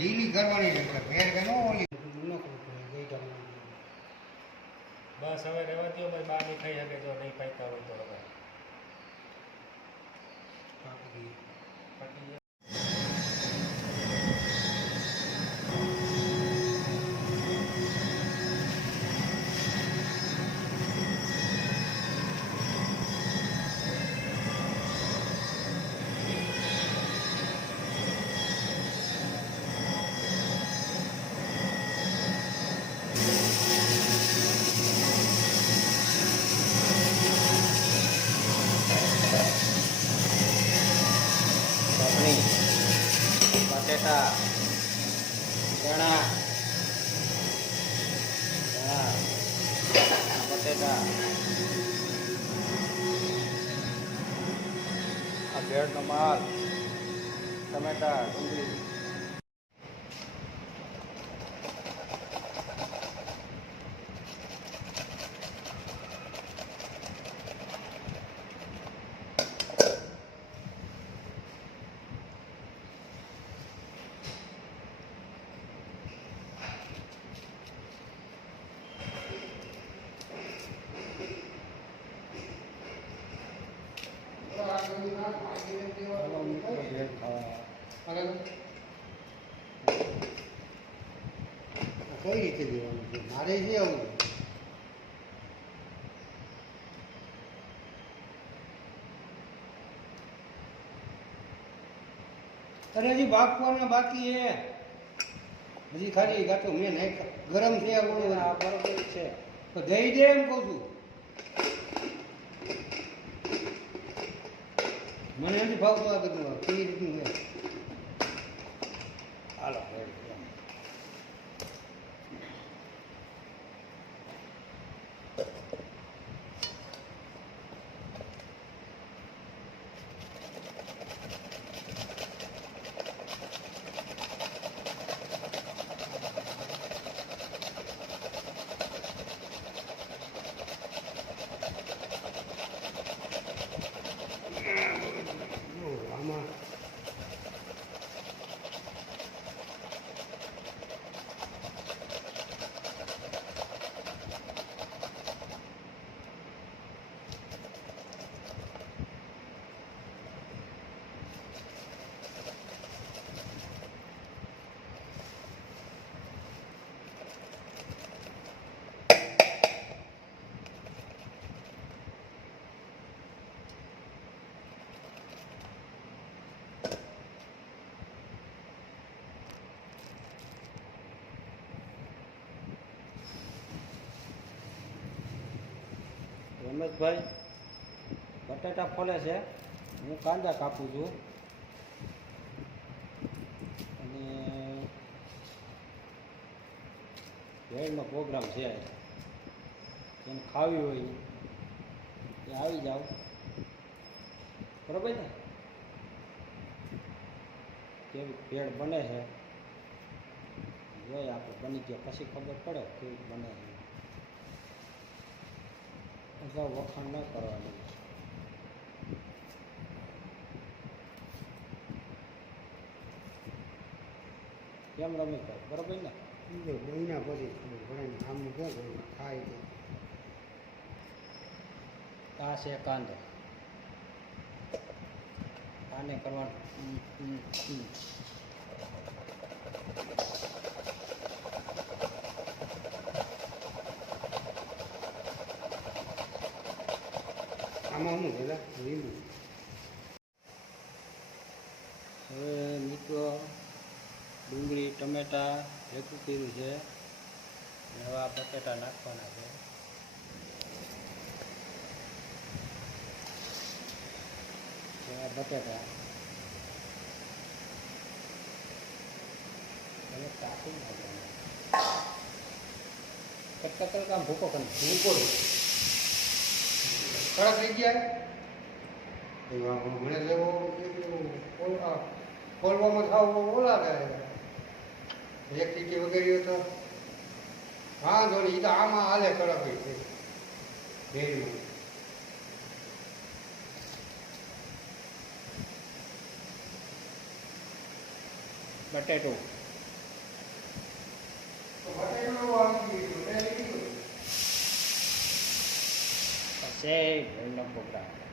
ઢીલી કરવાની આપણે ફેર કે ન ઓલી બસ હવે રહેવા દો ભાઈ બહાર નહીં ખાઈ શકે જો નહીં ખાઈતા હોય તો હવે. ચટણી બટેટા ચણા ચણા બટેટા. આ ભેળનો માલ ટમેટા ડુંગળી ચાલો મિત્રો ભેળ ખાવા કઈ રીતે લેવાનું છે? મારે જે આવું અરે હજી બાફવાના બાકી એ હજી ખાલી ગાતો મેં નહીં ગરમ થયા બોલો આ બરોબર છે. તો દઈ દે એમ કહું છું. મને નથી ભાવતું આ બધું. કેવી રીતનું છે? હાલો ભેળ ખાવા. રમેશભાઈ બટાટા ફોલે છે. હું કાંદા કાપું છું. અને ભેળનો પ્રોગ્રામ છે. જેને ખાવી હોય એ આવી જાઓ. બરાબર ને? કેવી ભેળ બને છે. જોઈએ આપણે બની ગયા. પછી ખબર પડે કેવી બને છે. અગાઉ વખાણ ન કરવાનું. કેમ રમી ભાઈ બરાબર ને? જો મહિના પછી ભણે આમ ક્યાં થાય તો આ છે કાંદો. આને કરવાનું. આમાં હું પેલા લીંબુ હવે મિત્રો, ડુંગળી, ટમેટા ભેગું કર્યું છે. હવે બટેટા નાખવાના છે. બટેટા. અને કાપી નાખવાના. કટકા કટકા ભૂકો કરી ભૂકો કડક થઈ ગયા? એવા મને જેવો ખોલવામાં થાવ, ઓલા થાય એક ટીકી વગેરે તો હા જો એ તો આમાં હાલે કડક છે. ભેળમાં બટેટું. છે ભેળનો પ્રોગ્રામ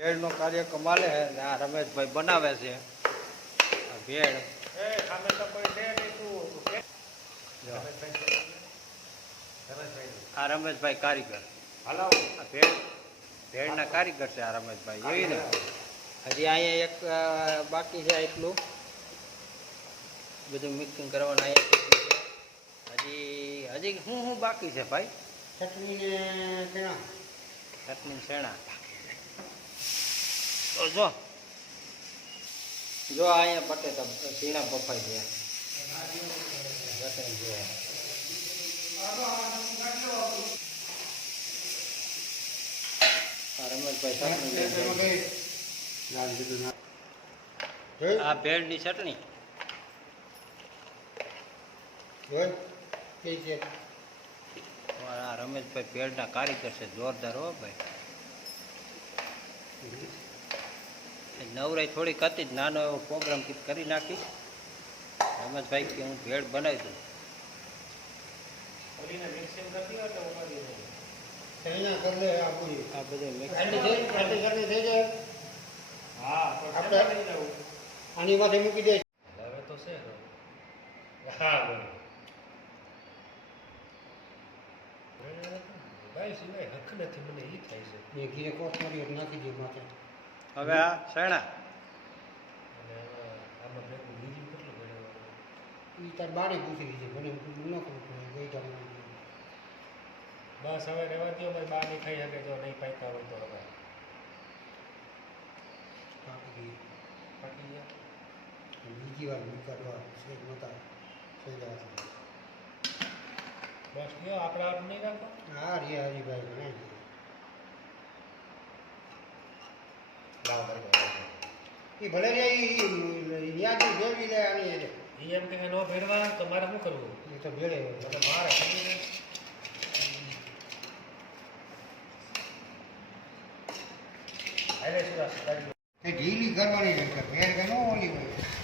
ભેળનો કાર્યક્રમ કમાલે છે ને આ રમેશભાઈ બનાવે છે. આ ભેળ. આ રમેશભાઈ કારીગર. આ ભેળ. ભેળના કારીગર છે આ રમેશભાઈ. એવી ને. હજી અહીંયા એક બાકી છે એટલું બધું મિક્સિંગ કરવાનું અહીંયા હજી હજી શું શું બાકી છે ભાઈ? ચટણી ને ચણા ચટણી શેણા. તો જો. જો અહીંયા પટે તો પીણા બફાઈ ગયા. આ? આ ભેળની ચટણી. રમેશભાઈ ભેળના કારીગર છે જોરદાર હો ભાઈ. નવરાઈ થોડીક હતી જ નાનો એવો પ્રોગ્રામ કંઈક કરી નાખી. રમેશભાઈ કે હું ભેળ બનાવી દઉં. ઓલીને મિક્સિંગ કરતી હોય તો ઉપાડી નહીં ચણા કરી લે આ પૂરી. આ બધું મિક્સ આટલી થઈ- આટલી ચટણી થઈ જાય. હા તો આપણે- આપણે લઈ જવું આની માથે મૂકી દે. હવે તો છે ને. હા બોલો. ભાઈ સિવાય હક નથી મને એ થાય છે. એ ઘીરે કોથમરી નાખી દે માથે હવે આ શેણા તાર બારે પૂછી છે મને ન પડે ગઈ ટાઈમ બસ હવે રહેવા દો ભાઈ બહાર નહીં ખાઈ શકે જો નહીં પાકતા હોય તો હવે. પાકી ગયા? બીજી વાર છે નહોતા થઈ ગયા બસ લ્યો આપણે આપ નહીં રાખો? હા રિયા હરિભાઈ ઘણા છે. ભાઈ એ ભલે રે ઈ ભેળવી લે આની હારે. એ એમ કે ન ભેળવા તો મારે શું કરવું? એ તો ભેળે એટલે મારે ઢીલી કરવાની ભેળ કે ન ઓલી હોય.